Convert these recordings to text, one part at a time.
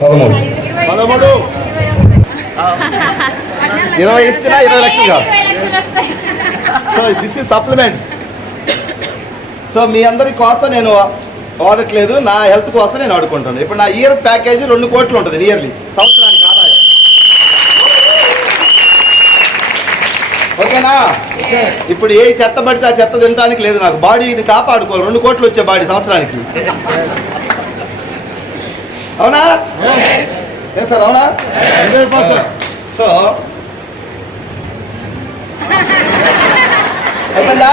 13 20 ఇచ్చినా 20 లక్షలు కాదు. So this is supplements. So మీ అందరి కోసం నేను వాడట్లేదు, నా హెల్త్ కోసం నేను వాడుకుంటాను. ఇప్పుడు నా ఇయర్ ప్యాకేజీ 2 కోట్లు ఉంటుంది ఇయర్లీ, సంవత్సరానికి ఆదాయం. ఓకేనా? ఇప్పుడు ఏ చెత్త పడితే ఆ చెత్త తినడానికి లేదు, నాకు బాడీని కాపాడుకోవాలి. 2 కోట్లు వచ్చే బాడీ సంవత్సరానికి. అవునా? సార్ అవునా? సో అయిపోయిందా?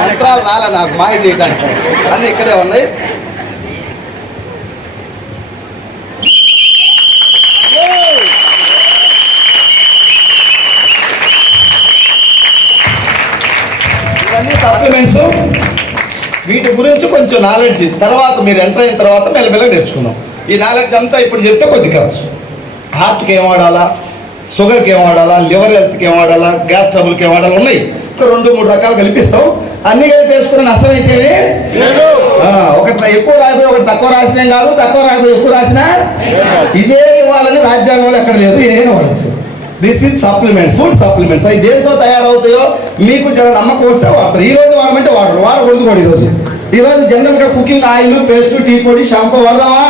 మంత్రాలు రాలే నాకు మాయ చేయడానికి, అన్నీ ఇక్కడే ఉన్నాయి. ఇవన్నీ సప్లిమెంట్స్. వీటి గురించి కొంచెం నాలెడ్జ్ తర్వాత మీరు ఎంటర్ అయిన తర్వాత మెల్లమెల్లగా నేర్చుకుందాం. ఈ నాలెడ్జ్ అంతా ఇప్పుడు చెప్తే కొద్ది కాదు. హార్ట్కి ఏం వాడాలా, షుగర్కి ఏం వాడాలా, లివర్ హెల్త్కి ఏం వాడాలా, గ్యాస్ ట్రబుల్కి ఏం వాడాలి ఉన్నాయి. ఇంకా 2-3 రకాలు కల్పిస్తాం. అన్ని కలిపేసుకున్న నష్టం అయితే ఒకటి ఎక్కువ రాయిపోయి ఒకటి తక్కువ రాసినేం కాదు, తక్కువ రాయిపోయి ఎక్కువ రాసినా ఇదే ఇవ్వాలని రాజ్యాంగంలో ఎక్కడ లేదు, ఏదైనా వాడచ్చు. This is supplements, food supplements. అవి దేంతో తయారవుతాయో మీకు జర నమ్మకం వస్తే వాడతారు. ఈ రోజు వాడమంటే వాడకూడదు కూడా. ఈరోజు జనరల్గా కుకింగ్ ఆయిల్, పేస్ట్, టీ పొడి, షాంపూ వాడదామా?